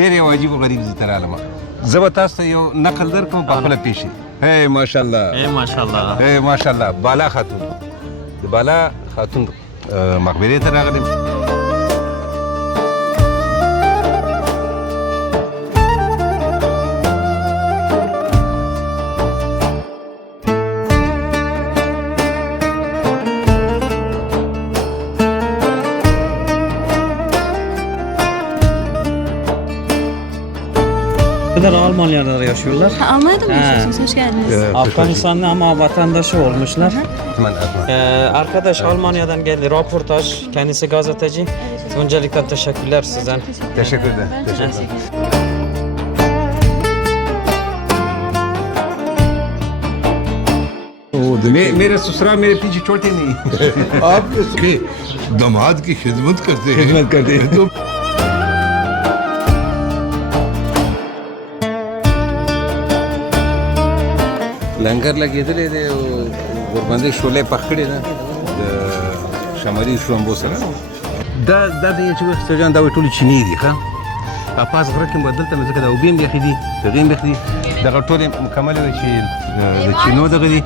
ډېر یو عجیب و غریب ځای ته رالم. زه به تاسو ته یو نقل درکړم په خپله پیښې. هی ماشاءالله هی ماشاءالله بالا خاتون د بالا خاتون مقبرې ته راغلم. Kadar Almanya'da yaşıyorlar. Almanya'da mı yaşıyorsunuz? Hoş geldiniz. Afganistan'da ama vatandaşı olmuşlar. Arkadaş Almanya'dan geldi. Röportaj. Kendisi gazeteci. Öncelikle teşekkürler sizden. Teşekkür ederim. Teşekkür ederim. मेरे ससुराल मेरे पीछे छोटे नहीं. आप दामाद की खिदमत करते हैं. खिदमत करते हैं तो لنګر لګېدلی دی او ورباندې شولې پخ کړې ده د شمالي شړومبو سره. دا د چې وخت جان دا ټولې چینې دي ښه او پاس غره کې مو دلته مې ځکه د اوبې هم یخې دي دغې هم یخې دي دغه ټولې مکملې وې چې د چینو دغه دي.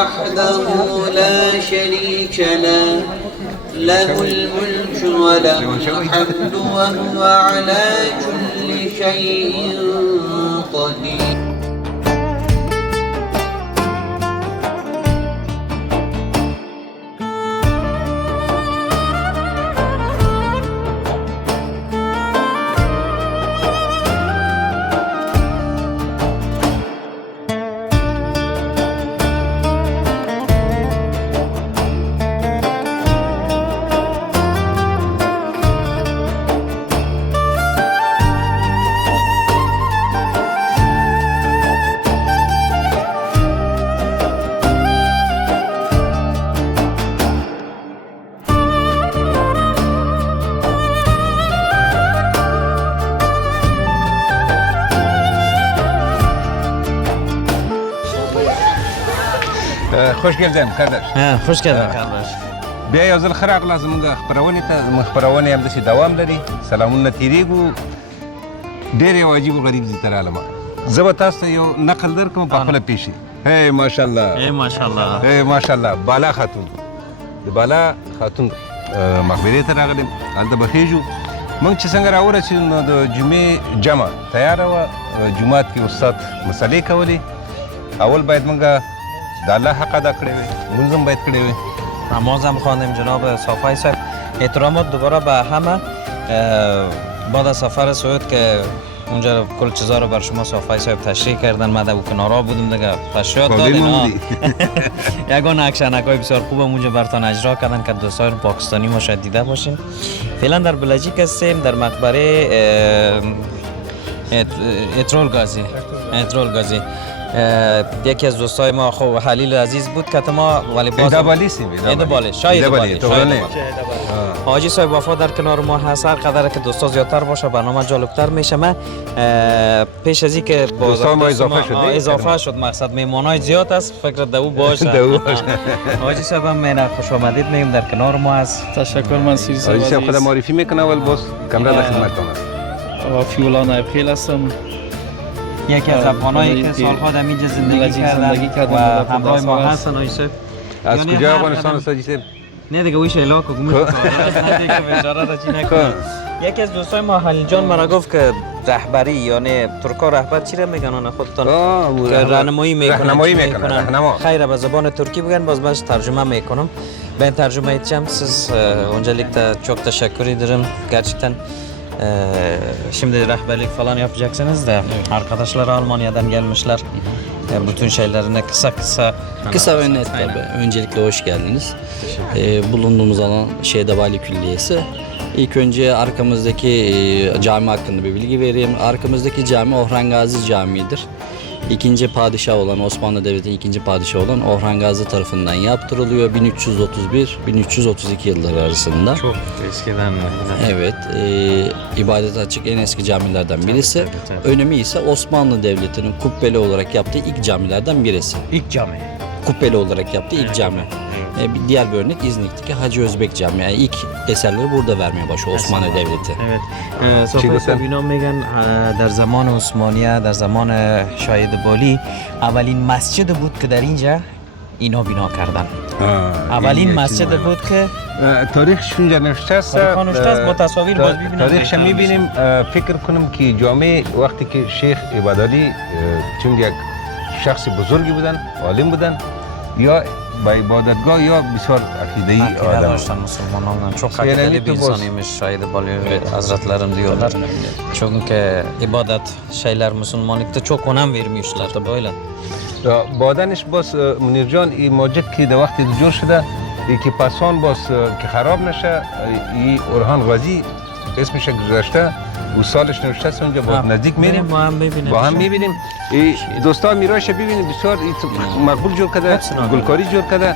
وحده لا شريك له له الملك وله الحمد وهو على كل شيء قدير. خوش ګردم کاردش. Hoş geldin kardeş. بیا یو ځل ښه راغله زموږ خپرونې ته. زموږ خپرونې همداسې دوام لري. سلامونه تېرېږو. ډېر یو عجیب و غریب ځای ته رالم. زه به تاسو ته یو نقل درکړم په خپله پیښې. هی ماشاءالله هی ماشاءالله بالا خاتون د بالا خاتون مقبرې ته راغلم. هلته به خېږو. موږ چې څنګه راورسېدو نو د جمعې جمعه تیاره وه. جومات کې استاد مسلې کولې. اول باید موږ د الله حق ادا کړی وي. لمونځ هم باید کړی وي. نماز هم خواندیم جناب صافی صاحب. احترامات دوباره به همه. بعد از سفر سعود که اونجا کل چیزا رو بر شما صافی صاحب تشریح کردن. من در کنارا بودم دیگه تشریحات دادن. یگان اکشنک‌های بسیار خوب اونجا براتون اجرا کردن که دوستان پاکستانی ما شاید دیده باشین. فعلا در بلژیک هستیم در مقبره اترول گازی. یکی از دوستای ما خب حلیل عزیز بود که ما ولی باز ایدبالی حاجی صاحب وفا در کنار ما هست. هر قدر که دوستا زیادتر باشه برنامه جالبتر میشه. من پیش از این که دوستا ما اضافه شد مقصد میمانای زیاد است فکر دو باشه. حاجی صاحب هم مینا خوش آمدید میگم در کنار ما هست. تشکر منصور صاحب. حاجی صاحب خدا معرفی میکنه اول باز کامرا در خدمتتون است. فیولا نایب خیل هستم. یکی از افغانایی که سالها در اینجا زندگی کردن و همراه ما هستن. حاجی صاحب از کجا افغانستان است حاجی صاحب؟ نه دیگه ویش علاقه گمش نه دیگه بیچاره را چی نکنه. یکی از دوستای ما حلیل جان مرا گفت که رهبری یعنی ترکا رهبر چی را میگن آن خودتان که راهنمایی میکنن. خیر به زبان ترکی بگن باز باش ترجمه میکنم. به این ترجمه ایتشم siz öncelikle çok teşekkür ederim gerçekten Şimdi rehberlik falan yapacaksınız da arkadaşlar Almanya'dan gelmişler. Bütün şeylerini kısa Kısa ve net tabii. Öncelikle hoş geldiniz. Bulunduğumuz alan Şehidevali Külliyesi. İlk önce arkamızdaki cami hakkında bir bilgi vereyim. Arkamızdaki cami Orhan Gazi Camii'dir. İkinci padişah olan, Osmanlı Devleti'nin ikinci padişahı olan Orhan Gazi tarafından yaptırılıyor 1331-1332 yılları arasında. Çok eskiden. Evet, ibadete açık en eski camilerden birisi. Önemi ise Osmanlı Devleti'nin kubbeli olarak yaptığı ilk camilerden birisi. İlk cami. Kubbeli olarak yaptığı ilk cami. Bir diğer bir örnek İznik'teki Hacı Özbek Camii. Yani ilk eserleri burada vermeye başlıyor Osmanlı Devleti. Evet. صحبت اینا میگن در زمان عثمانیه در زمان شاید بالی اولین مسجد بود که در اینجا اینا بنا کردن. اولین مسجد بود که تاریخش اونجا نوشته است. تاریخ نوشته است با تصاویر باز ببینیم. تاریخش میبینیم. فکر کنم که جامعه وقتی که شیخ عبادعلی چون یک شخص بزرگی بودن، عالم بودن یا با عبادتگاه یا بسیار عقیده‌ای آدم داشتن مسلمانان çok akideli bir insanıymış Şahid Bali Hazretlerim diyorlar. Çünkü ibadet şeyler Müslümanlıkta çok önem vermişler böyle. بعدنش باز منیر جان این موجب که در وقتی جور شده که پاسان باز که خراب نشه این اورهان غازی اسمش گذاشته و سالش نوشته است اونجا باز نزدیک میریم با هم میبینیم دوستان میراش ببینید بسیار مقبول جور کرده گلکاری جور کرده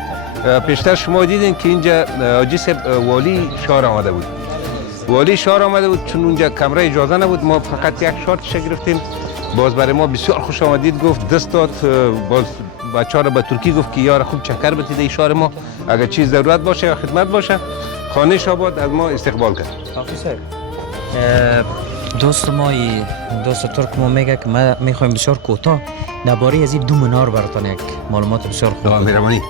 پیشتر شما دیدین که اینجا حاجی صاحب والی شهر آمده بود والی شهر آمده بود چون اونجا کمره اجازه نبود ما فقط یک شارتش گرفتیم باز برای ما بسیار خوش آمدید گفت دست داد باز بچه‌ها را به ترکی گفت که یار خوب چکر بتید این شهر ما اگر چیز ضرورت باشه یا خدمت باشه خانه شاباد از ما استقبال کرد دوست ما دوست ترک ما میگه که ما میخوایم بسیار کوتاه درباره از این دو منار براتون یک معلومات بسیار خوب مهربانی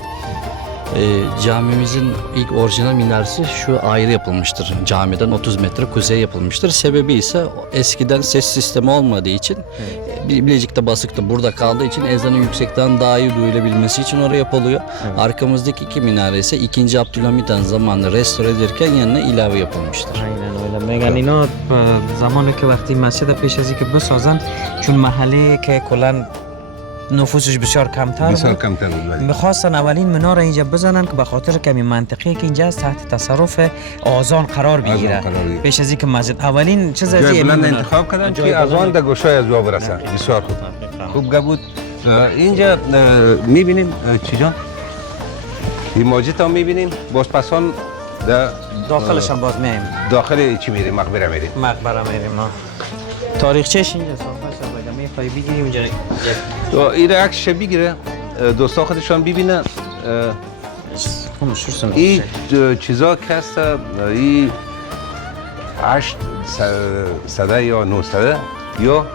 Camimizin ilk orijinal minaresi şu ayrı yapılmıştır. Camiden 30 metre kuzeye yapılmıştır. Sebebi ise eskiden ses sistemi olmadığı için Bilecik'te basıkta burada kaldığı için ezanın yüksekten daha iyi duyulabilmesi için oraya yapılıyor. Arkamızdaki iki minare ise 2. Abdülhamit Han zamanında restore edilirken yanına ilave yapılmıştır. Aynen öyle. میگن اینا زمانی که وقتی مسجد پیش از اینکه بسازن چون محله که کلا نفوسش بسیار کمتر بود میخواستن اولین منار اینجا بزنن که به خاطر کمی منطقی که اینجا تحت تصرف آذان قرار بگیره پیش از اینکه مسجد اولین چیز از این بلند انتخاب کردن که آذان در گوشای از جواب برسه بسیار خوب بود اینجا میبینیم چی جان این موجود هم میبینیم باز پسان داخلش هم باز میایم داخل چی میریم مقبره میریم تاریخچه‌ش اینجا صافه میخوای بگیریم اینجا این عکسش بگیره دوستا خودشان ببینن این چیزا که هست این 8 صده یا 9 صده یا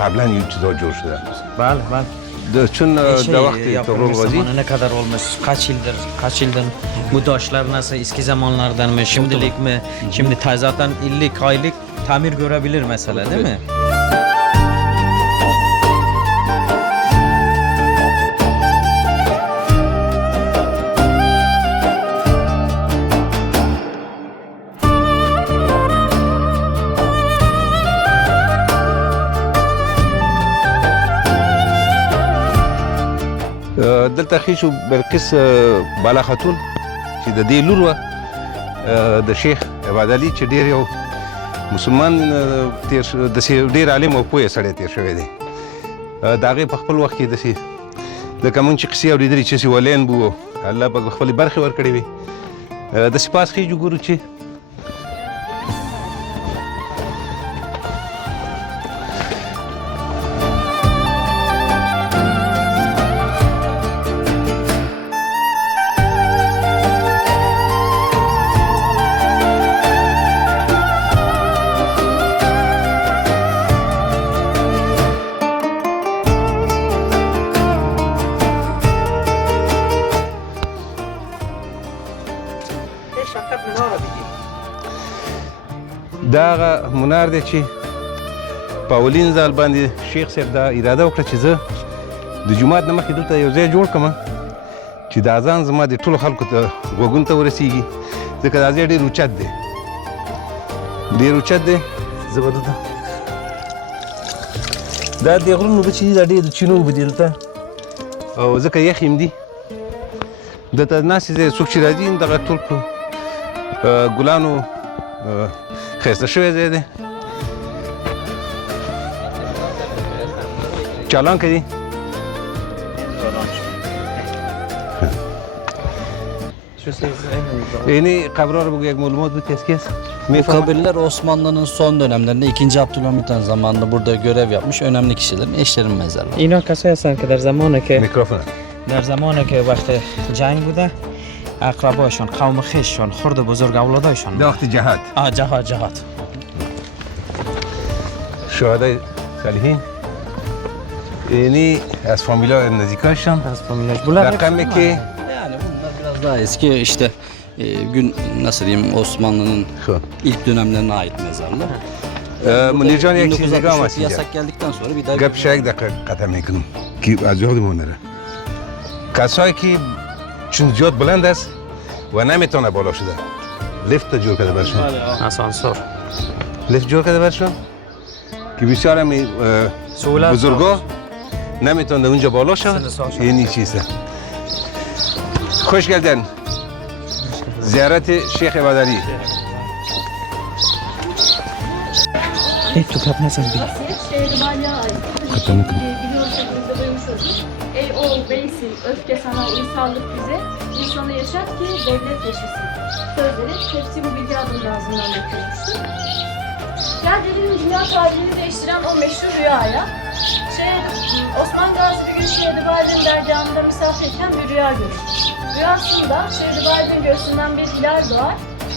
قبلا این چیزا جور şudur. بله بله چون در وقت طغرل غازی ne kadar olmuş kaç yıldır bu taşlar nasıl eski zamanlardan mı şimdilik mi şimdi zaten 50 aylık tamir görebilir mesela değil mi? دلته خیشو بلقیس بالا خاتون چې د دې لور وه د شیخ عبادعلي چې ډېر یو مسلمان داسې ډېر عالم او پوه سړی تېر شوی دی د هغې په خپل وخت کې داسې لکه مونږ چې قصې اورېدلې چې داسې ولین به الله به خپلې برخې ورکړې وي داسې پاس خیجو ګورو چې دا هغه منار دی چې په اولین ځل باندې شیخ صاحب دا اراده وکړه چې زه د جومات نه مخکې دلته یو ځای جوړ کړم چې د اذان زما د ټولو خلکو ته غوږونو ته ورسیږي ځکه دا ځای ډېر اوچت دی زبردست دا د غرونو به چې دا ډېر د چینو اوبه دي دلته او ځکه یخ هم دي دلته ناستې ځای څوک چې راځي دغه ټول په ګلانو ښایسته شوی ځای دی چالان که دی یعنی قبرها رو بگو یک معلومات بود kes. Bu kabirler Osmanlı'nın son dönemlerinde 2. Abdülhamit'in zamanında burada görev yapmış önemli kişilerin eşlerin mezarları. اینا کسایی هستن که در زمانی که میکروفون در زمانی که وقت جنگ بوده اقربایشان قوم خویششان خرد بزرگ اولادایشان ده وقت جهاد جهاد شهدای صالحین یعنی از فامیلا نزدیکاشان از فامیلاش bunlar رقمی که Yani bunlar biraz daha eski işte gün nasıl diyeyim Osmanlı'nın خب ilk dönemlerine ait mezarlar. منیر یک چیز دیگه هم 1963 هست اینجا yasak geldikten sonra bir daha گپ شاید دقیق قطع میکنم که از یادمون نره کسایی که چون زیاد بلند است و نمیتونه بالا شده لیفت جور کرده برشون آسانسور لیفت جور کرده برشون که بسیار هم سهولت بزرگا نمیتونه اونجا بالا شد این چیزه خوش گردن زیارت شیخ عبادلی تو kap nasıl bir Katanı Biliyorsunuz biz de duymuşuz. Ey oğul beysin, öfke sana, uysallık bize, insanı yaşat ki devlet yaşasın. Sözleri hepsi bu bilgi adının ağzından dökülmüştür. Gel gelelim dünya tarihini değiştiren o meşhur rüyaya. Osman Gazi bir gün Şehribar'ın dergahında misafirken bir rüya görür. Rüyasında Şehribar'ın göğsünden bir hilal doğar,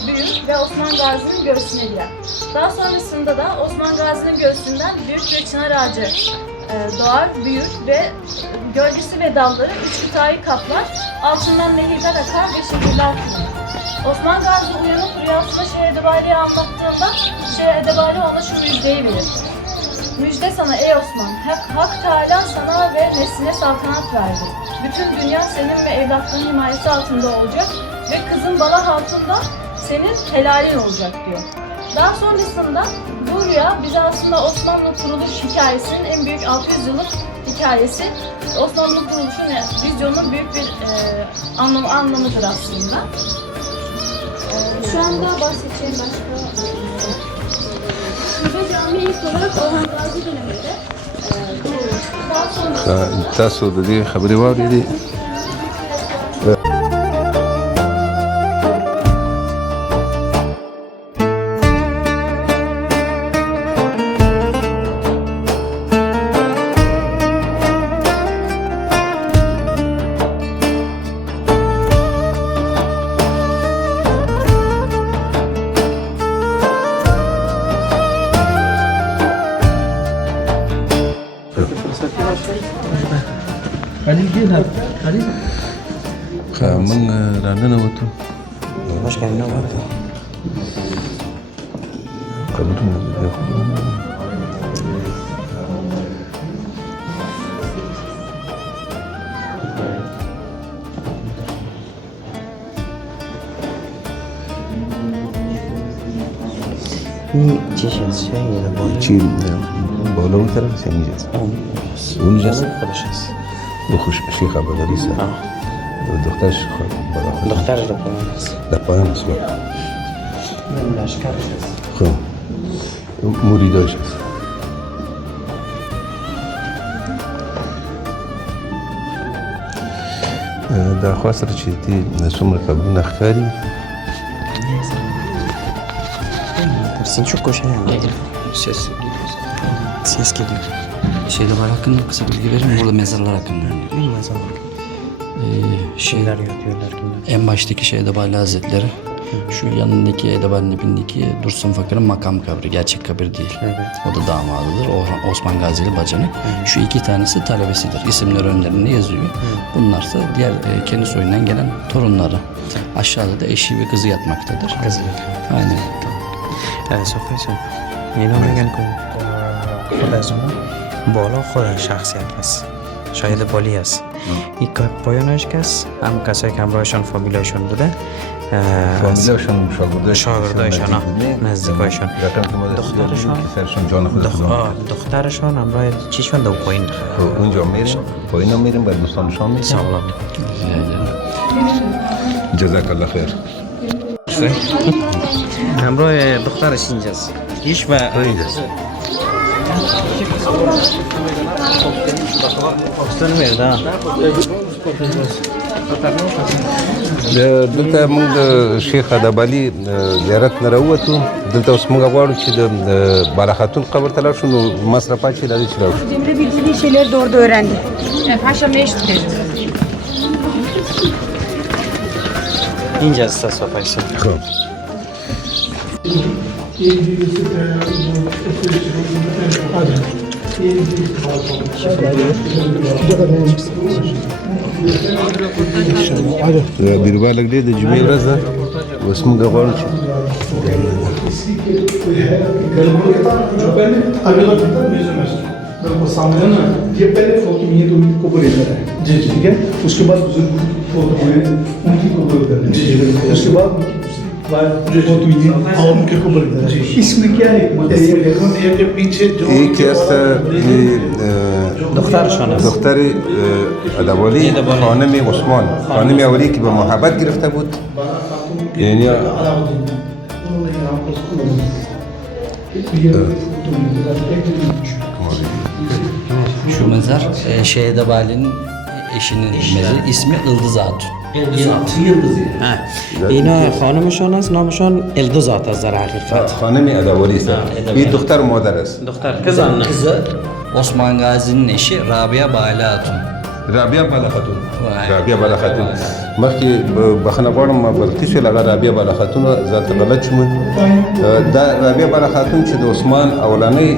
büyür ve Osman Gazi'nin göğsüne girer. Daha sonrasında da Osman Gazi'nin göğsünden büyük bir çınar ağacı doğar, büyür ve gölgesi ve dalları üç kıtayı kaplar, altından nehirler akar ve şehirler kurulur. Osman Gazi uyanıp rüyasında Şeyh Edebali'ye anlattığında Şeyh Edebali ona şu müjdeyi verir. Müjde sana ey Osman, Hak Teâlâ sana ve nesline saltanat verdi. Bütün dünya senin ve evlatların himayesi altında olacak ve kızın Bala Hatun da senin helalin olacak diyor. Daha sonrasında bu rüya bize aslında Osmanlı kuruluş hikayesinin en büyük 600 yıllık hikayesi. Osmanlı kuruluşun vizyonunun büyük bir anlamıdır aslında. Şu anda bahsedeceğim başka Şube Camii ilk olarak Orhan Gazi döneminde kurulmuş. Daha sonra تاسو د دې خبرې واورېدې من راننوتو hoş geldin abi. قبرونه دې خو این چیز شاییه بالا چی بالا اون طرف اینجاست اونجاست خودش هست دو خوش شیخ عبادلی است دخترش بالا دخترش رو پایین هست در پایان است من لشکرش هست خب مریداش است درخواست را چې دې څومره قبرونه ښکاري Tersin çok koşuyor yani. Ses Ses geliyor. Şeyler hakkında kısa bilgi verin mi? Burada mezarlar hakkında. Bilmez ama. Şeyler yatıyorlar kimler. en baştaki şey Edebali Hazretleri. Şu yanındaki Edebali'nin dibindeki Dursun Fakir'in makam kabri. Gerçek kabir değil. Evet. O da damadıdır. Osman Gazi'li bacanı. Şu iki tanesi talebesidir. İsimler önlerinde yazıyor. Bunlarsa diğer kendi soyundan gelen torunları. Aşağıda da eşi ve kızı yatmaktadır. Kızı. Aynen. صفحه شد اینا میگن که خود از اون بالا خود شخصیت هست شاید بالی هست این پایانش کس هم کسایی که همراهشان فامیلایشان بوده فامیلاشون شاگردایشان نزدیکایشان سرشون جان خود دخترشان همراه چیشون دو پایین اونجا میریم پایین میریم و دوستانشان میریم سلام جزاک الله خیر همراه دخترش اینجاست ایش و اینجاست پاکستان میرده دلته موږ د شیخ ادبالي زیارت نه راووتو دلته اوس موږ غواړو چې د بالا خاتون قبر ته لاړ شو نو مصرف چې لري چې لاړ شو Cemre bildiği şeyleri de orada öğrendi. Yani Paşam ne eşit dedi. اینجاست صفایسان خب بیربا لګ دې د جمعې ورځ ده اوس موږ غواړو چې वो सामने ना ये पहले फोटो ये तो उनको बोले जाता है जी ठीक है उसके बाद बुजुर्ग फोटो हुए उनकी को बोल करते हैं जी उसके बाद उनकी दूसरी बार फोटो ये और उनके को बोल करते हैं इसमें क्या है ये देखो ये के पीछे जो یک است دخترشان است دختر ادبالی خانم عثمان خانم اولی که به محبت گرفته بود یعنی Şu mezar Şehit Ebali'nin eşinin mezarı. İsmi Yıldız Hatun. Yıldız. اینا خانمشان است نامشان الدوزات است در حقیقت خانم ادبالی است این دختر و مادر است دختر kızı Kızı Osman Gazi'nin eşi Rabia Bala Hatun. رابعه بالا خاتون وای. رابعه بالا خاتون مخکې بخښنه غواړم ما غلطي شوې هغه رابعه بالا خاتون ذات غلط شوم دا رابعه بالا خاتون چې د عثمان اولانۍ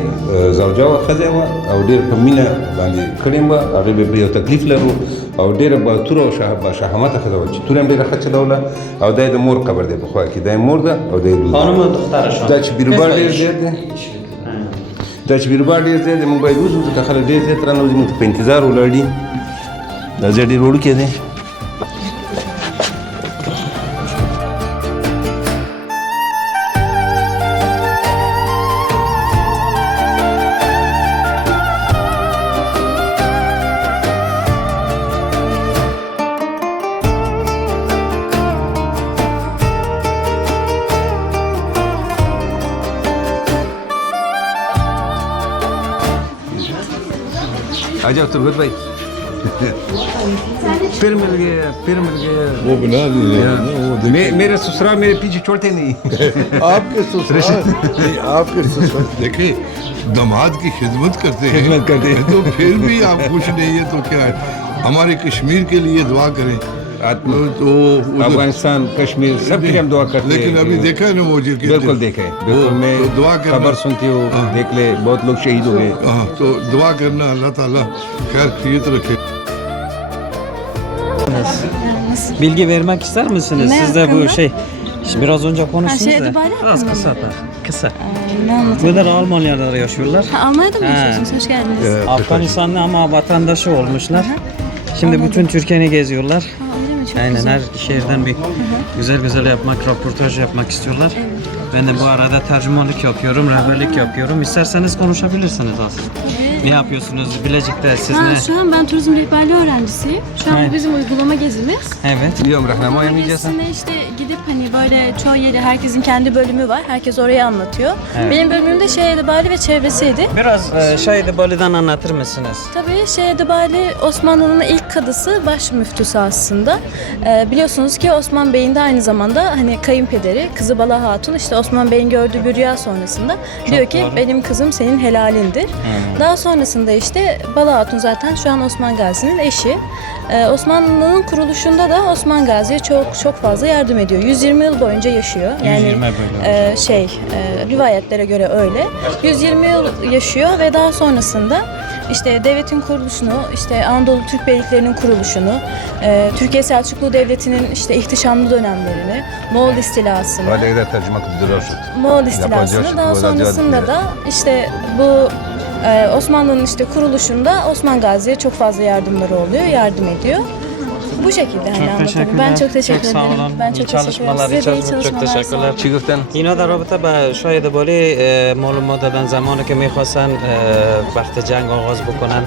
زوجه وه ښځه وه او ډېر په مینه باندې کړې وه هغې به یو تکلیف لرو او ډېره باتوره او شهامته ښځه وه چې توره هم ډېره ښه چلوله او دا یې د مور قبر دی په خوا کې دا یې مور ده او دا یې لور ده. خانم دخترشان دا چې بیروبار ډېر زیات دی دا چې بیروبار ډېر زیات دی موږ باید وځو ځکه خلک ډېر زیات رانوځي موږ ته په انتظار ولاړ دي دا ځای ډېر وړوکی دی आजाओ तुरगत भाई फिर मिल गए वो बना दिया मेरे ससुराल मेरे पीछे छोड़ते नहीं आपके ससुराल नहीं, आपके ससुराल देखिए दामाद की खिदमत करते हैं खिदमत करते हैं। तो फिर भी आप खुश नहीं है तो क्या है हमारे कश्मीर के लिए दुआ करें तो अफगानिस्तान कश्मीर सब के लिए हम दुआ करते हैं लेकिन अभी देखा है ना वो जो बिल्कुल देखे बिल्कुल मैं तो दुआ करना खबर सुनती हूँ देख ले बहुत लोग शहीद हो गए हाँ तो दुआ करना अल्लाह ताला खैर खैरियत रखे bilgi vermek ister misiniz? Ne Siz de bu hakkında? şey biraz önce konuştunuz şey ya. itibariyle Az hakkında kısa mı? da. Kısa. Ne anlatayım? Burada Almanya'da yaşıyorlar. Almanya'da mı Ha. yaşıyorsunuz? Hoş geldiniz. Afganistanlı ama vatandaşı olmuşlar. Şimdi Anladım. bütün Türkiye'yi geziyorlar. Öyle mi? Çok Aynen güzel. her şehirden bir güzel yapmak, röportaj yapmak istiyorlar. Ben de bu arada tercümanlık yapıyorum, rehberlik yapıyorum. İsterseniz konuşabilirsiniz aslında. Ne yapıyorsunuz Bilecik'te siz ne? Şu an ben turizm rehberliği öğrencisiyim. Şu an Aynen. bu bizim uygulama gezimiz. Evet. اليوم رحنا ما يميجاسا Gezisinde işte gidip hani böyle çoğu yeri herkesin kendi bölümü var. Herkes orayı anlatıyor. Evet. Benim bölümüm de Şeyh Edebali ve çevresiydi. Biraz Şehit Bali'den anlatır mısınız? Tabii Şeyh Edebali Osmanlı'nın ilk kadısı, baş müftüsü aslında. Biliyorsunuz ki Osman Bey'in de aynı zamanda hani kayınpederi, kızı Bala Hatun işte Osman Bey'in gördüğü bir rüya sonrasında diyor ki doğru. benim kızım senin helalindir. Daha sonrasında işte Bala Hatun zaten şu an Osman Gazi'nin eşi. Osmanlı'nın kuruluşunda da Osman Gazi'ye çok fazla yardım ediyor. 120 yıl boyunca yaşıyor. Yani 120 boyunca. Rivayetlere göre öyle. 120 yıl yaşıyor ve daha sonrasında işte devletin kuruluşunu, işte Anadolu Türk Beyliklerinin kuruluşunu, Türkiye Selçuklu Devleti'nin işte ihtişamlı dönemlerini, Moğol istilasını, هذا إذا ترجمة الدراسة Moğol istilasını, daha sonrasında da işte bu Osmanlı'nın işte kuruluşunda Osman Gazi'ye çok fazla yardımları oluyor, yardım ediyor. Bu şekilde hani Çok anlatalım. teşekkürler. Ben çok teşekkür Çok sağ ederim. olun. Ben İyi çok teşekkür ederim. çalışmalar Size de iyi için çok çalışmalar. sağ olun. teşekkürler. چی گفتن؟ اینا در رابطه با شاید بالی معلومات دادن زمانی که میخواستن وقت جنگ آغاز بکنن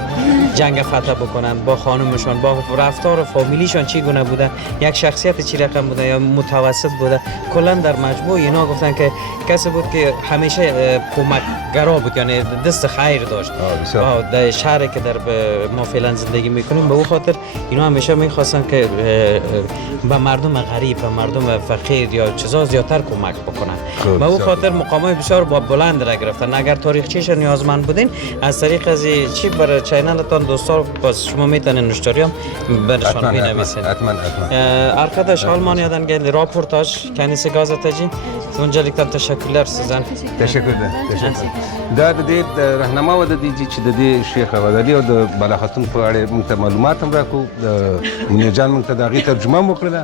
جنگ فتح بکنن با خانمشون با رفتار فامیلیشون چی گونه بوده یک شخصیت چی رقم بوده یا متوسط بوده کلا در مجموع اینا گفتن که کسی بود که همیشه کمکگرا بود یعنی دست خیر داشت بسیار. در شهری که در ما فعلا زندگی میکنیم به او خاطر اینا همیشه میخواستن که به مردم غریب و مردم فقیر یا چیزا زیادتر کمک بکنن خوب، به او بسیار. خاطر مقامای بسیار با بلند را گرفتن اگر تاریخچه‌ش نیازمند بودین از طریق از چی برای چینلتان دوستا باز شما میتونین نشتریام برشان حتما بنویسین حتما حتما Arkadaş Almanya'dan geldi röportaj kendisi gazeteci öncelikle teşekkürler sizden تشکر ده تشکر دا د دې راهنما و د دې چې د دې شیخ غزالي او د بالا خاتون په اړه موږ ته معلومات هم راکو د منیر جان موږ ته د هغې ترجمه هم وکړله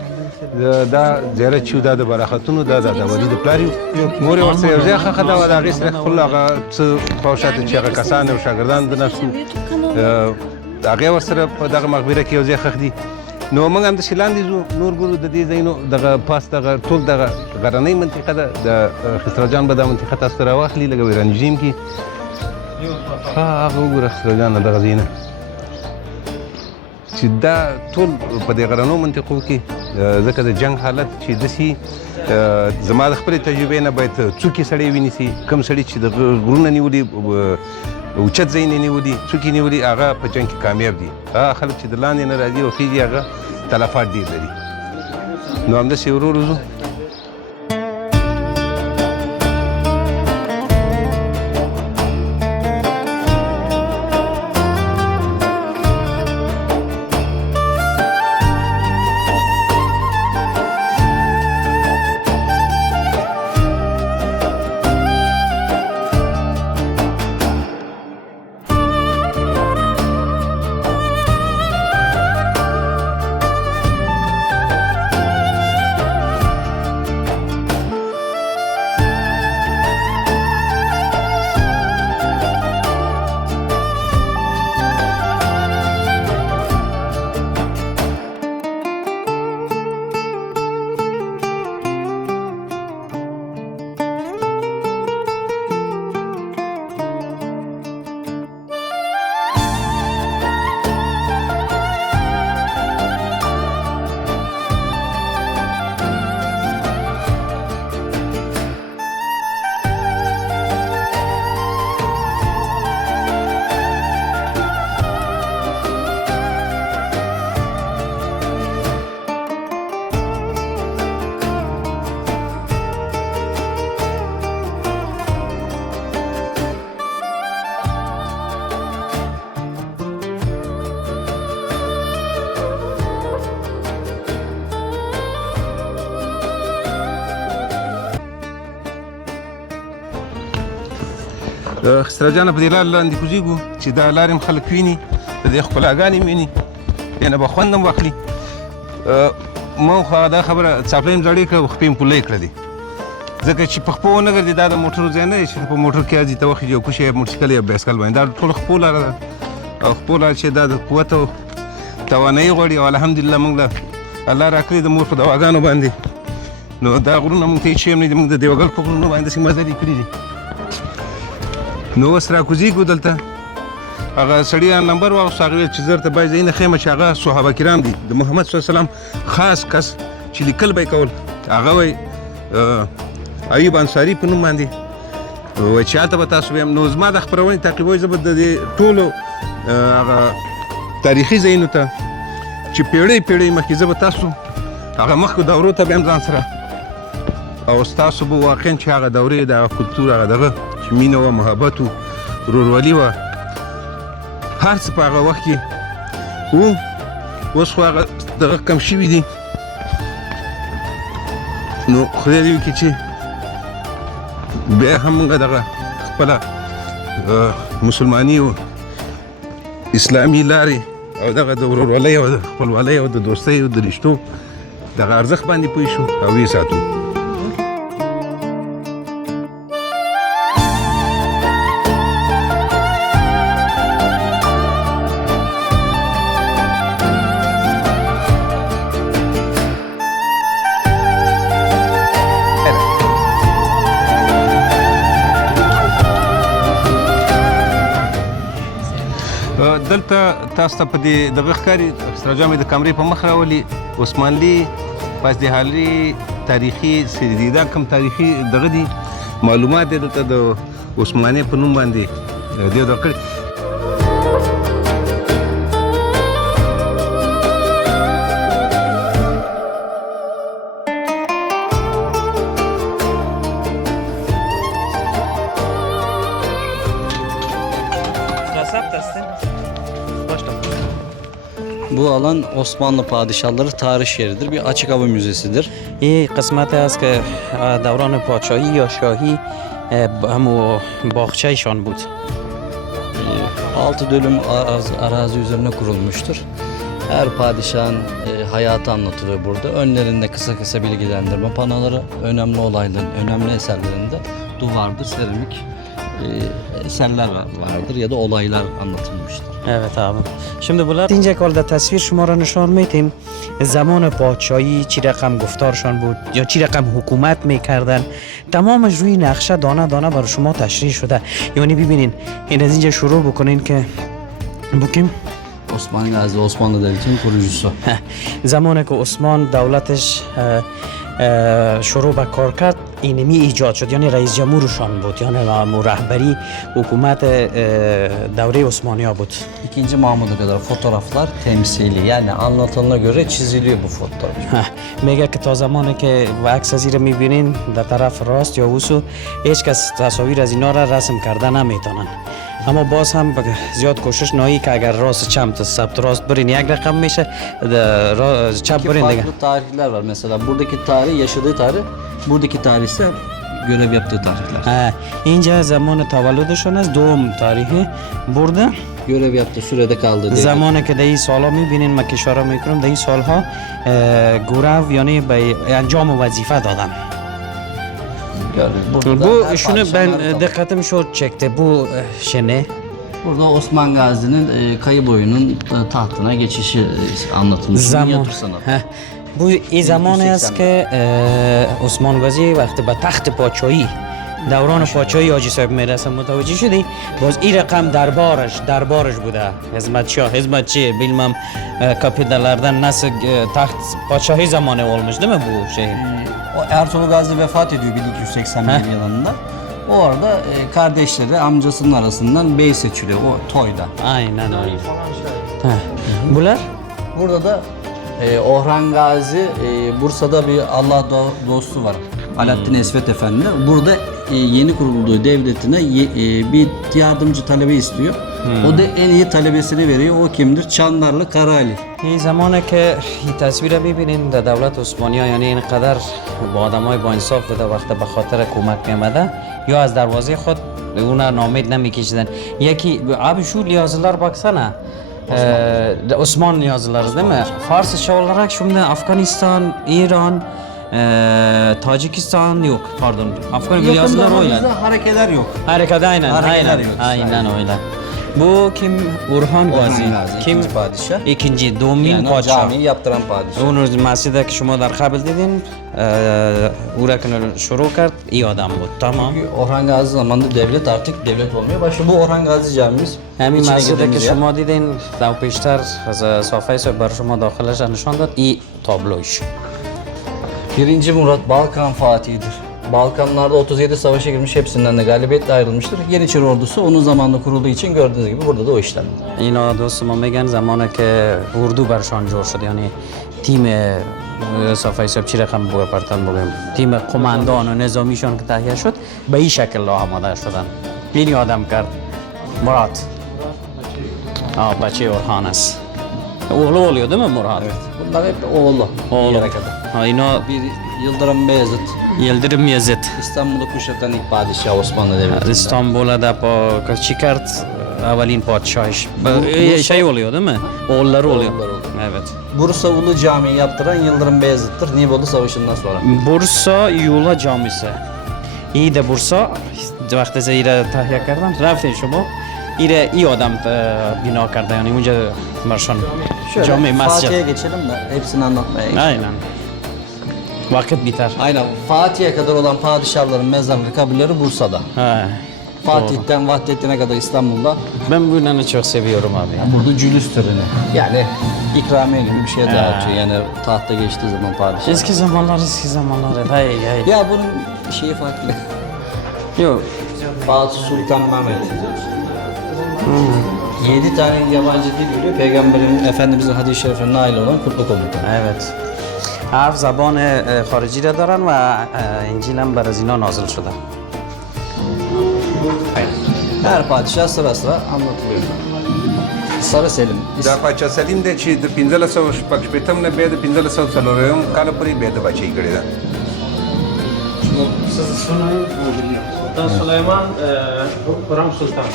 دا زیارت چې دا د بالا خاتون دا د ولي د پلار مور یې ورسره یو ځای ښخه ده او د هغې سره خپل هغه څه خواوشاته چې هغه کسان او شاګردان د ناست وو هغې ورسره په دغه مقبره کې یو ځای ښخ دي نو موږ هم داسې لاندې ځو نور ګورو د دې ځایونو دغه پاس دغه ټول دغه غرنۍ منطقه ده د خسرو جان به دا منطقه تاسو ته راواخلي لکه ویرانجیم کې هغه وګوره خسرو جان دغه ځایونه چې دا ټول په دې غرنو منطقو کې ځکه د جنگ حالت چې داسې زما د خپلې تجربې نه باید څوکې سړی ونیسي کوم سړي چې د غرونه نیولي اوچت ځایونه نیولي څوکې نیولي هغه په جنګ کې کامیاب دي هغه خلک چې د لاندې نه راځي او خیږي هغه تلفات ډېر لري نو همداسې ورو ورو ځو خسرو جانه په دې لار لاندې کوزیږو چې دا لارې هم خلک ویني د دې ښکلاګانې هم ویني یعنې به خوند هم واخلي ما خو دا خبره څاپلۍ هم زړې کړه او خپې هم پولۍ کړلې ځکه چې په خپو ونه ګرځي دا د موټرو ځای نه دی چې په موټر کې راځي ته وخېږي یو کوشي یا موټرسایکل یا بایسکل باندې دا ټول خپو لاره ده او خپو لاره چې دا د قوت او توانایي غواړي او الحمدلله موږ له الله راکړي د مور په دواګانو باندې نو دا غرونه موږ ته هېڅ شی هم نه دي موږ د دیوګل په غرونو باندې داسې مزلې کړي دي نو اوس راکوزیږو دلته هغه سړي نمبر واخیست هغه ویل چې زه درته باید ځایونه ښیم چې هغه صحابه کرام دي د محمد صلی الله علیه وسلم خاص کس چې لیکل به یې کول هغه وایي ایوب انصاري په نوم باندې وایي چې هلته به تاسو ویم نو زما د خپرونې تعقیبوي زه به د دې ټولو هغه تاریخي ځایونو ته چې پیړۍ پیړۍ مخکې زه به تاسو هغه مخکې دورو ته به هم ځان سره او ستاسو به واقعا چې هغه دورې د هغه کلتور هغه دغه چې مینه وه محبت و ورورولي وه هر څه په هغه وخت کې و اوس خو هغه دغه کم شوي دي نو خدای دې وکړي چې بیا هم موږ دغه خپله مسلماني او اسلامي لارې او دغه د ورورولۍ او د خپلوالۍ او د دوستۍ او د رشتو دغه ارزښت باندې پوه شو او ویې ساتو دلته تاسو ته په دې دغه ښکاري سراجان مې د کمرې په مخ راولي عثمانلي پاسدهالي تاریخي سیدي دا کوم تاریخي دغه دي معلومات دي دلته د عثماني په نوم باندې دې درکړي. Bu alan Osmanlı padişahları tarih şehridir. Bir açık hava müzesidir. این قسمت است که دوران پادشاهی یا شاهی همو باغچه‌شان بود. 6 dönüm arazi üzerine kurulmuştur. Her padişahın hayatı anlatılıyor burada. Önlerinde kısa kısa bilgilendirme panoları, önemli olayların, önemli eserlerinde duvardır, seramik eserler vardır ya da olaylar anlatılmıştır. Evet abi. Şimdi bunlar اینجا کال تصویر شما را نشان میتیم زمان پادشاهی چی رقم گفتارشان بود یا چی رقم حکومت میکردن تمامش روی نقشه دانه دانه بر شما تشریح شده. یعنی ببینین این از اینجا شروع بکنین که بکیم Osman Gazi, Osmanlı Devleti'nin kurucusu. زمانی که عثمان دولتش شروع به کار کرد اینمی ایجاد شد یعنی رئیس جمهورشان بود یعنی رهبری حکومت دوره عثمانیا بود. İkinci Mahmud'a kadar fotoğraflar temsili yani anlatılana göre çiziliyor bu fotoğraf. میگه که تا زمانی که و عکس از این رو میبینین در طرف راست یا وسو هیچ کس تصاویر از اینا را رسم کرده نمیتونن. اما باز هم زیاد کوشش نهایی که اگر راست چپ ثبت راست برین یک رقم میشه چپ برین دیگه. Farklı tarihler var mesela buradaki tarih yaşadığı tarih, buradaki tarih ise görev yaptığı tarihler. اینجا زمان تولدشون است دوم تاریخی برده Görev yaptığı sürede kaldığı devlet. زمانی که در این سالها میبینین من که اشاره میکنم در این سالها گورو یعنی به انجام وظیفه دادن. Bu şunu ben dikkatim şu çekti bu şene. Burada Osman Gazi'nin Kayıboyu'nun tahtına geçişi anlatılmış. Zaman. Bu این زمانی است که عثمان غازی وقتی به تخت پادشاهی دوران پادشاهی حاجی صاحب میرسه متوجه شدی باز این رقم دربارش بوده hizmetçi bilmem kapitallerden nasıl taht padişahi zamanı olmuş değil mi bu şey? O Ertuğrul Gazi vefat ediyor 1281 yılında. O arada kardeşleri amcasının arasından bey seçiliyor o toyda. Aynen öyle. Bunlar? Burada da Orhan Gazi, Bursa'da bir Allah dostu var. Alaaddin Esvet Efendi. Burada yeni kurulduğu devletine bir yardımcı talebe istiyor. O da en iyi talebesini veriyor. O kimdir? Çandarlı Karaali. این زمانه که این تصویر ببینین در دولت عثمانی‌ها یعنی اینقدر با آدمای با انصاف بوده وقت به خاطر کمک می‌آمده یا از دروازه خود اونا نامید نمی‌کشیدن یکی abi şu yazılar baksana Osmanlı yazıları değil mi? Farsça olarak şimdi Afganistan, İran, Tacikistan yok pardon. Afgan yazılar öyle. Hareketler yok. Hareket aynen. Hareketler yok. Aynen öyle. Bu kim? Orhan Gazi. Kim? İkinci padişah. İkinci, دومین Yani o padişah. camiyi yaptıran padişah. اون مسجد که شما در قبل دیدین او را که شروع کرد این آدم بود tamam. Orhan Gazi zamanında devlet artık devlet olmaya başladı. Bu Orhan Gazi camimiz. همین İçine مسجد که girdiğimiz yer. شما دیدین دو پیشتر از صفحه سو بر شما داخلش نشان داد این تابلوش. Birinci Murat Balkan Fatihi'dir. Balkanlarda 37 savaşa girmiş, hepsinden de galibiyetle ayrılmıştır. Yeniçeri ordusu onun zamanında kurulduğu için gördüğünüz gibi burada da o işlem. اینا دوست ما میگن زمانی که اردو برشان جور شد یعنی تیم صفحه حساب چی رقم بو پرتن بگیم تیم قماندان و نظامیشان که تهیه شد به این شکل آماده شدن. این آدم کرد مراد بچه اورخان است. Oğlu oluyor değil mi Murat? Bunlar hep oğlu. Oğlu. Yere kadar. Ha, yine Bir Yıldırım Beyazıt. Yıldırım Yazıt. İstanbul'u kuşatan ilk padişah Osmanlı Devleti'nde. İstanbul'a da çi کرد اولین پادشاهش şey oluyor değil mi? Oğulları oluyor. Oğulları oluyor. Evet. Bursa Ulu Camii'yi yaptıran Yıldırım Beyazıt'tır. Nibolu Savaşı'ndan sonra. Bursa Yula Camisi. İyi de Bursa وقتی زیر تهیه کردن رفتین شما ایره ای آدم بنا کرده یعنی اونجا مرشان Şöyle cami Fatih'e mescid. geçelim de hepsini anlatmaya geçelim. Aynen. Vakit biter. Aynen. Fatih'e kadar olan padişahların mezarları, kabirleri Bursa'da. Ha. Fatih'ten Vahdettin'e kadar İstanbul'da. Ben bu inanı çok seviyorum abi. Burada cülüs töreni. Yani ikramiye gibi bir şey dağıtıyor. Yani tahta geçtiği zaman padişah. Eski zamanlar eski zamanlar. Hayır hayır. Ya bunun şeyi farklı. Yok. Fatih Sultan Mehmet. 7 tane yabancı dil biliyor. Peygamberin Efendimizin hadis-i şerifine nail olan kutlu komutan. Evet. 7 زبان خارجی را دارن و انجیل هم بر از اینا نازل شده. Her padişah sıra sıra anlatılıyor. Sarı Selim. دا پاچا سلیم دی چې د 1515 نه بیا د 1540 کال پورې بیا د بچی کړی ده. Sultan Süleyman Kur'an Sultan.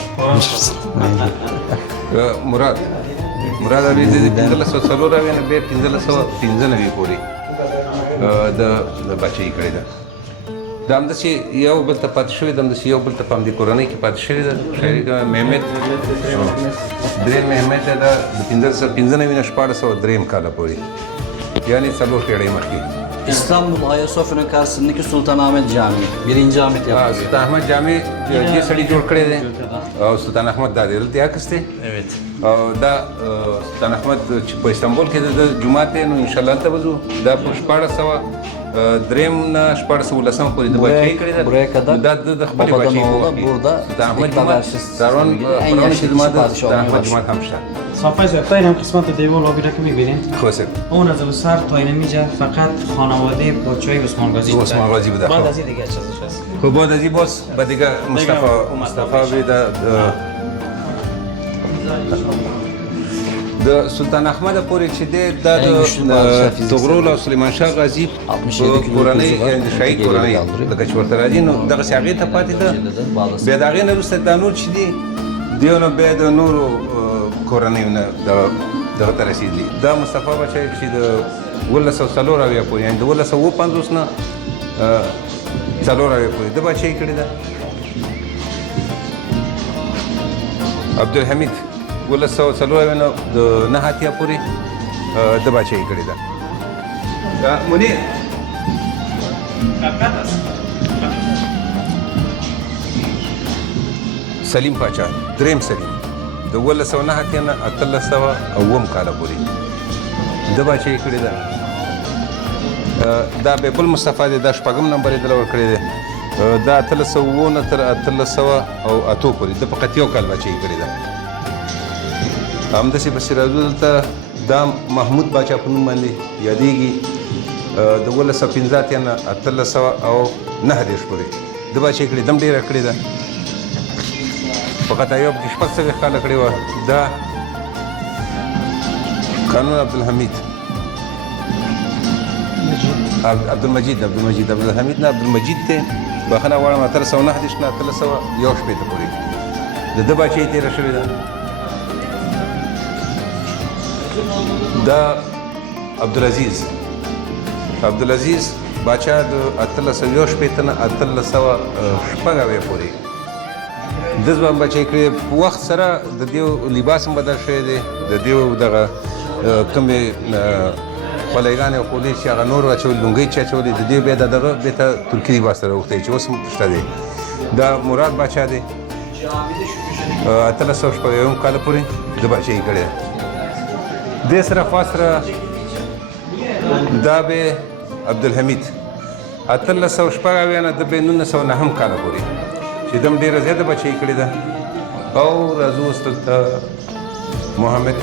مراد علي د 1540 نه بیا 1595 پورې د بچی کړی ده. دا همداسې یو بل ته پاتې شوی ده، همداسې یو بل ته په همدې کورنۍ کې پاتې شوی ده. شاعري محمد دریم محمد دی دا د 1595 نه 1403 کاله پورې، یعنې 4 پېړۍ مخکې. İstanbul Ayasofya'nın karşısındaki Sultanahmet Camii. Birinci Ahmet yaptı. سلطان احمد جامع دې سړي جوړ کړی دی او سلطان احمد دا دی دلته عکس دی. او دا سلطان احمد چې په استانبول کې د جومات دی، نو انشاءالله هلته به ځو. دا په 1403 نه 1410 پورې د بچی کړی ده. Buraya kadar دا د خپلې babadan بچی oğula burada سلطان احمد İstiklal جومات Arşivisi دارون gibi en پرون yaşlı خدمات kişi padişah سلطان olmaya احمد başladı. جومات هم شته. صفحه زرتا این هم قسمت دیوال آبی را که میبینید خوسک اون از سر تا این میجه فقط خانواده پادشاهی عثمان غازی بوده. عثمان غازی بوده. بعد از این دیگه چیزش هست. خب بعد از این باز به دیگه مصطفی بیده د سلطان احمد پورې چې دی دا د طغرل او سلیمان شاه غازي کورنۍ یعنې شاهي کورنۍ لکه چې ورته راځي، نو دغسې هغې ته پاتې ده. بیا د هغې نه وروسته دا نور چې دي دیو نه بیا د نورو کورنیو نه دغه ته رسېدلي. دا مصطفی بچی چې د 1904 پورې یعنې د 1950 نه 4 پورې د بچی کړې ده. عبدالحمید 1904 نه د 9 پورې د بچی کړې ده. منیر سلیم پاچا دریم سلیم د 1909 نه 1308 کاله پورې د بچی کړې ده. دا بیبل مصطفی دی، دا 8 نمبر یې دله ورکړی دی. دا 1309 نه تر 1308 پورې د فقط یو کال بچی کړې ده. همداسې پسې راځو دلته دا محمود باچا په نوم باندې یادېږي. د 1915 نه 1309 پورې د بچی کړې دم ډېره کړې ده. فقط ایوب کې 6 کاله کړې وه. دا قانون عبدالحمید عبدالمجید عبدالحمید نه عبدالمجید دی، بخښنه غواړم. 1309 نه 1301 پورې د ده بچی تېره شوې ده. دا عبدالعزیز باچا د 1301 نه 1306 پورې د ځوان بچی کړی. په وخت سره د دې لباس هم بدل شوی دی. د دې دغه کومې خولۍ او خولۍ چې هغه نور اچولي، لونګۍ چې اچولي، د دې بیا د دغه بېرته ترکي لباس ته راوښتی چې اوس هم شته دی. دا مراد باچا دی، 1306 کاله پورې د بچی کړی دی. دې سره خوا سره دا به عبدالحمید 1306 نه د 1909 کاله پورې چې دم ډېره زیاته بچی کړې ده. او راځو اوس دلته محمد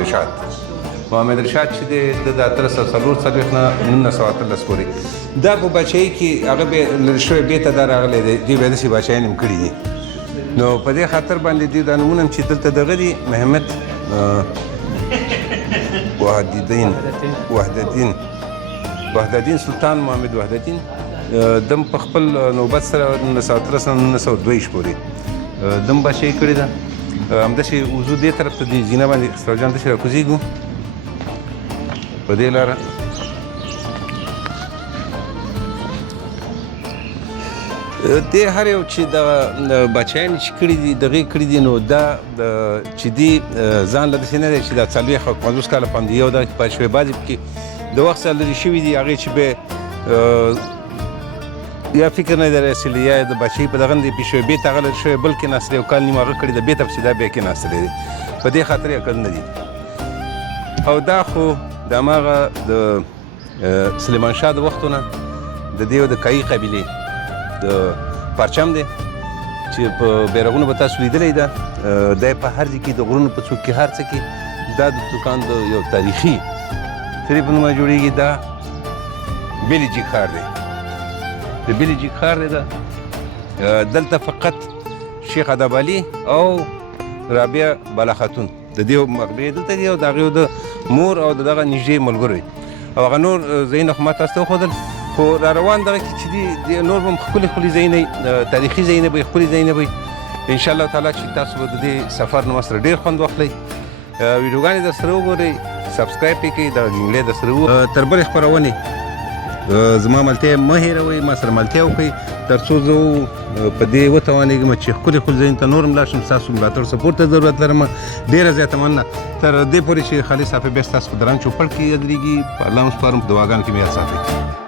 رشاد چې دی د 1340 نه 1913 پورې دا په بچی کې هغه به لرې شوی بېرته دا راغلی دی. دوی بیا داسې بچیان هم کړي دي. نو په دې خاطر باندې دوی دا نومونه هم چې دلته دغه دي محمد وحدالدین سلطان محمد وحدالدین دم په خپل نوبت سره 1913 نه 1922 پورې دم بچی کړې ده. همداسې وضو دې طرف ته د زینه باندې سراجان داسې راکوزېږو په دې لاره. دې هر یو چې دغه بچیان چې کړي دي دغې کړي دي، نو دا چې دي ځان له داسې نه دی چې دا 40 کاله باندې یو دغه پاتې شوی. بعضې پکې د وخت سره لرې شوي دي، هغې چې به یا فکر نه در اصلي یا د بچي په دغه د پیشو به تغل شوی بلکې نسل یو کال نیمه هغه کړی د به تفصیل به کې نسل دی په دې خاطر یې کړل نه دي او دا خو د ماغه د سلیمان شاه د وختونه د دیو د کای قبیله د پرچم دی چې په بیرغونو به تاسو لیدلی ده د په هر ځای کې د غرونو په څوک کې هر څه کې دا د توکان د یو تاریخي سری په نومه جوړیږي دا بیلجیک ښار دی د بیلجیک ښار دی دا دلته فقط شیخ ادب علي او رابعه بالا خاتون د دې مقبرې دلته دي او د هغې د مور او د دغه نږدې ملګرو او هغه نور ځایونه خو ما تاسو ته وښودل خو را روان دغه کې چې دي نور به هم ښکلي ښکلي ځایونه تاریخي ځایونه به وي ښکلي ځایونه به وي انشاءالله تعالی چې تاسو به د دې سفر نه سره ډېر خوند واخلئ ویډیوګانې در سره وګورئ سبسکرایب یې کړئ دغه لینک در سره تر بلې خپرونې زما ملتیا مه هېروئ ما سره ملتیا وکړئ تر څو زه په دې وتوانېږم چې ښکلي ښکلي ځایونو ته نور هم لاړ شم ستاسو ملاتړ سپورټ ته ضرورت لرم ډېره زیاته مننه تر دې پورې چې خالد صافي بیا ستاسو په دران چوپړ کې یادېږي په الله مو سپارم په دعاګانو کې مې یاد ساتئ